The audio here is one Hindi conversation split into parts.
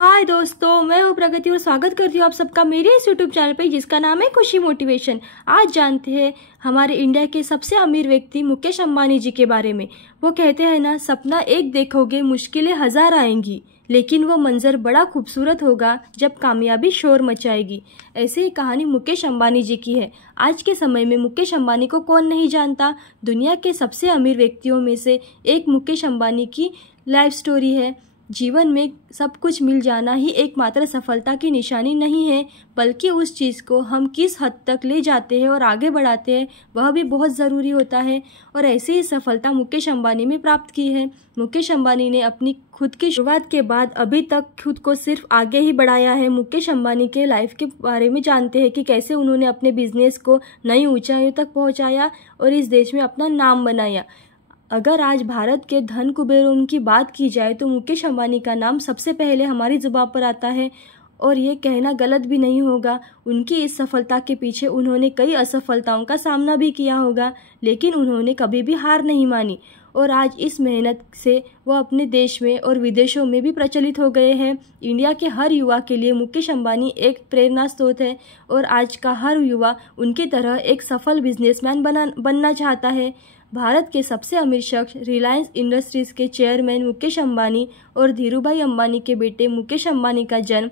हाय दोस्तों, मैं हूँ प्रगति और स्वागत करती हूँ आप सबका मेरे इस यूट्यूब चैनल पे जिसका नाम है खुशी मोटिवेशन। आज जानते हैं हमारे इंडिया के सबसे अमीर व्यक्ति मुकेश अंबानी जी के बारे में। वो कहते हैं ना, सपना एक देखोगे मुश्किलें हजार आएंगी, लेकिन वो मंजर बड़ा खूबसूरत होगा जब कामयाबी शोर मचाएगी। ऐसे ही कहानी मुकेश अंबानी जी की है। आज के समय में मुकेश अंबानी को कौन नहीं जानता। दुनिया के सबसे अमीर व्यक्तियों में से एक मुकेश अंबानी की लाइफ स्टोरी है। जीवन में सब कुछ मिल जाना ही एकमात्र सफलता की निशानी नहीं है, बल्कि उस चीज़ को हम किस हद तक ले जाते हैं और आगे बढ़ाते हैं वह भी बहुत ज़रूरी होता है। और ऐसी ही सफलता मुकेश अंबानी ने प्राप्त की है। मुकेश अंबानी ने अपनी खुद की शुरुआत के बाद अभी तक खुद को सिर्फ आगे ही बढ़ाया है। मुकेश अंबानी के लाइफ के बारे में जानते हैं कि कैसे उन्होंने अपने बिजनेस को नई ऊंचाइयों तक पहुंचाया और इस देश में अपना नाम बनाया। अगर आज भारत के धन कुबेरों की बात की जाए तो मुकेश अंबानी का नाम सबसे पहले हमारी जुबान पर आता है, और ये कहना गलत भी नहीं होगा। उनकी इस सफलता के पीछे उन्होंने कई असफलताओं का सामना भी किया होगा, लेकिन उन्होंने कभी भी हार नहीं मानी और आज इस मेहनत से वो अपने देश में और विदेशों में भी प्रचलित हो गए हैं। इंडिया के हर युवा के लिए मुकेश अंबानी एक प्रेरणा स्रोत है और आज का हर युवा उनकी तरह एक सफल बिजनेसमैन बनना चाहता है। भारत के सबसे अमीर शख्स रिलायंस इंडस्ट्रीज के चेयरमैन मुकेश अंबानी और धीरूभाई अंबानी के बेटे मुकेश अंबानी का जन्म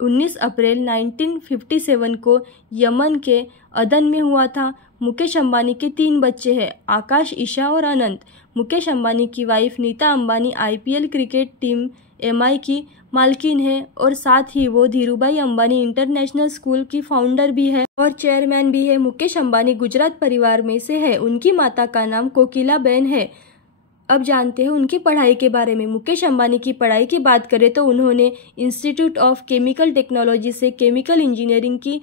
19 अप्रैल 1957 को यमन के अदन में हुआ था। मुकेश अंबानी के 3 बच्चे हैं, आकाश, ईशा और अनंत। मुकेश अंबानी की wife Nita Ambani IPL cricket team MI की मालकिन है और साथ ही वो धीरूभाई अंबानी इंटरनेशनल स्कूल की फाउंडर भी है और चेयरमैन भी है। मुकेश अंबानी गुजरात परिवार में से है। उनकी माता का नाम कोकिला बेन है। अब जानते हैं उनकी पढ़ाई के बारे में। मुकेश अंबानी की पढ़ाई की बात करें तो उन्होंने इंस्टीट्यूट ऑफ केमिकल टेक्नोलॉजी से केमिकल इंजीनियरिंग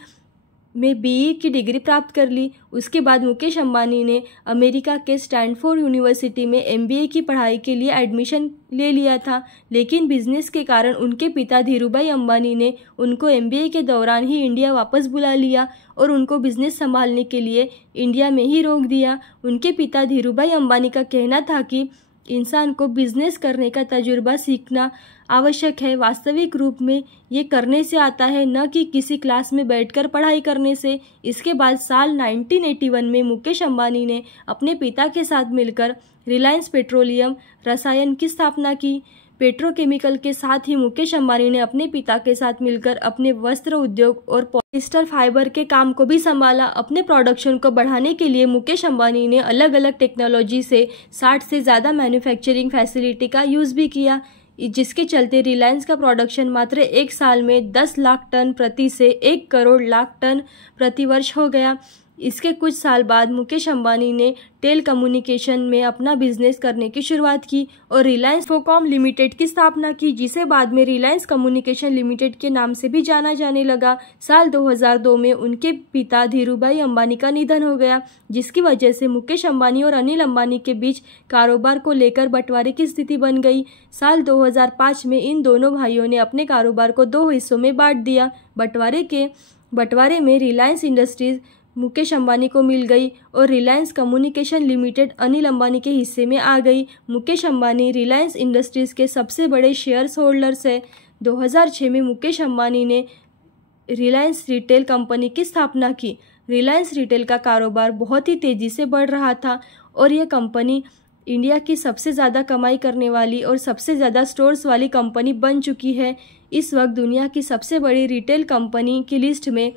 में BE की डिग्री प्राप्त कर ली। उसके बाद मुकेश अंबानी ने अमेरिका के स्टैनफोर्ड यूनिवर्सिटी में MBA की पढ़ाई के लिए एडमिशन ले लिया था, लेकिन बिजनेस के कारण उनके पिता धीरूभाई अंबानी ने उनको MBA के दौरान ही इंडिया वापस बुला लिया और उनको बिजनेस संभालने के लिए इंडिया में ही रोक दिया। उनके पिता धीरूभाई अंबानी का कहना था कि इंसान को बिजनेस करने का तजुर्बा सीखना आवश्यक है। वास्तविक रूप में ये करने से आता है, न कि किसी क्लास में बैठकर पढ़ाई करने से। इसके बाद साल 1981 में मुकेश अंबानी ने अपने पिता के साथ मिलकर रिलायंस पेट्रोलियम रसायन की स्थापना की। पेट्रोकेमिकल के साथ ही मुकेश अंबानी ने अपने पिता के साथ मिलकर अपने वस्त्र उद्योग और पॉलिएस्टर फाइबर के काम को भी संभाला। अपने प्रोडक्शन को बढ़ाने के लिए मुकेश अंबानी ने अलग अलग टेक्नोलॉजी से 60 से ज़्यादा मैन्युफैक्चरिंग फैसिलिटी का यूज़ भी किया, जिसके चलते रिलायंस का प्रोडक्शन मात्र एक साल में 10 लाख टन प्रति से 1 करोड़ लाख टन प्रति वर्ष हो गया। इसके कुछ साल बाद मुकेश अंबानी ने टेल कम्युनिकेशन में अपना बिजनेस करने की शुरुआत की और रिलायंस इंफोकॉम लिमिटेड की स्थापना की, जिसे बाद में रिलायंस कम्युनिकेशन लिमिटेड के नाम से भी जाना जाने लगा। साल 2002 में उनके पिता धीरूभाई अंबानी का निधन हो गया, जिसकी वजह से मुकेश अंबानी और अनिल अंबानी के बीच कारोबार को लेकर बंटवारे की स्थिति बन गई। साल 2005 में इन दोनों भाइयों ने अपने कारोबार को 2 हिस्सों में बांट दिया। बंटवारे में रिलायंस इंडस्ट्रीज मुकेश अंबानी को मिल गई और रिलायंस कम्युनिकेशन लिमिटेड अनिल अंबानी के हिस्से में आ गई। मुकेश अंबानी रिलायंस इंडस्ट्रीज के सबसे बड़े शेयर होल्डर्स है। 2006 में मुकेश अंबानी ने रिलायंस रिटेल कंपनी की स्थापना की। रिलायंस रिटेल का कारोबार बहुत ही तेज़ी से बढ़ रहा था और यह कंपनी इंडिया की सबसे ज़्यादा कमाई करने वाली और सबसे ज़्यादा स्टोर्स वाली कंपनी बन चुकी है। इस वक्त दुनिया की सबसे बड़ी रिटेल कंपनी की लिस्ट में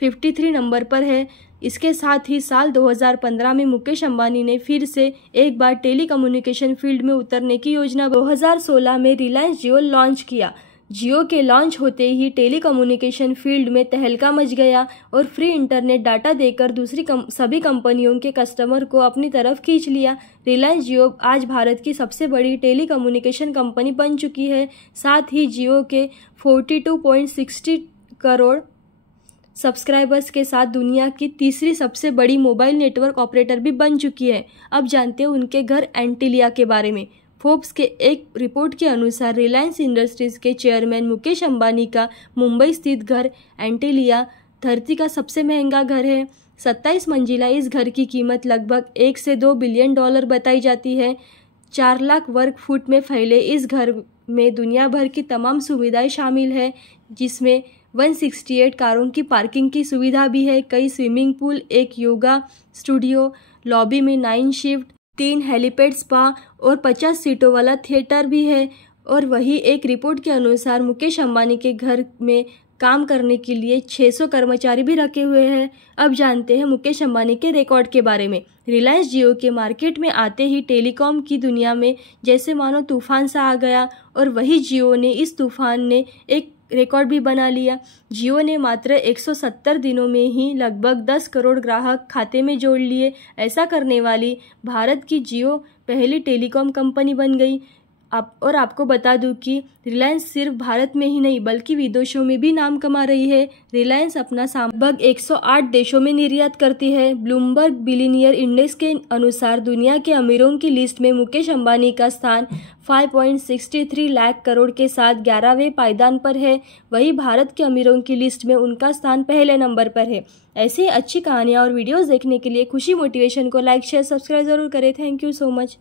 53 नंबर पर है। इसके साथ ही साल 2015 में मुकेश अंबानी ने फिर से एक बार टेलीकम्युनिकेशन फील्ड में उतरने की योजना 2016 में रिलायंस जियो लॉन्च किया। जियो के लॉन्च होते ही टेलीकम्युनिकेशन फील्ड में तहलका मच गया और फ्री इंटरनेट डाटा देकर दूसरी सभी कंपनियों के कस्टमर को अपनी तरफ खींच लिया। रिलायंस जियो आज भारत की सबसे बड़ी टेलीकम्युनिकेशन कंपनी बन चुकी है। साथ ही जियो के 42.60 करोड़ सब्सक्राइबर्स के साथ दुनिया की तीसरी सबसे बड़ी मोबाइल नेटवर्क ऑपरेटर भी बन चुकी है। अब जानते हैं उनके घर एंटीलिया के बारे में। फोर्ब्स के एक रिपोर्ट के अनुसार रिलायंस इंडस्ट्रीज के चेयरमैन मुकेश अंबानी का मुंबई स्थित घर एंटीलिया धरती का सबसे महंगा घर है। 27 मंजिला इस घर की कीमत लगभग 1 से 2 बिलियन डॉलर बताई जाती है। 4 लाख वर्ग फुट में फैले इस घर में दुनिया भर की तमाम सुविधाएं शामिल है, जिसमें 168 कारों की पार्किंग की सुविधा भी है, कई स्विमिंग पूल, एक योगा स्टूडियो, लॉबी में 9 शिफ्ट, 3 हेलीपैड, स्पा और 50 सीटों वाला थिएटर भी है। और वही एक रिपोर्ट के अनुसार मुकेश अंबानी के घर में काम करने के लिए 600 कर्मचारी भी रखे हुए हैं। अब जानते हैं मुकेश अंबानी के रिकॉर्ड के बारे में। रिलायंस जियो के मार्केट में आते ही टेलीकॉम की दुनिया में जैसे मानो तूफान सा आ गया, और वही जियो ने इस तूफान ने एक रिकॉर्ड भी बना लिया। जियो ने मात्र 170 दिनों में ही लगभग 10 करोड़ ग्राहक खाते में जोड़ लिए। ऐसा करने वाली भारत की जियो पहली टेलीकॉम कंपनी बन गई। आपको बता दूं कि रिलायंस सिर्फ भारत में ही नहीं बल्कि विदेशों में भी नाम कमा रही है। रिलायंस अपना सामान लगभग 108 देशों में निर्यात करती है। ब्लूमबर्ग बिलियनियर इंडेक्स के अनुसार दुनिया के अमीरों की लिस्ट में मुकेश अंबानी का स्थान 5.63 लाख करोड़ के साथ 11वें पायदान पर है। वहीं भारत के अमीरों की लिस्ट में उनका स्थान पहले नंबर पर है। ऐसी अच्छी कहानियाँ और वीडियोज़ देखने के लिए खुशी मोटिवेशन को लाइक, शेयर, सब्सक्राइब जरूर करें। Thank you so much.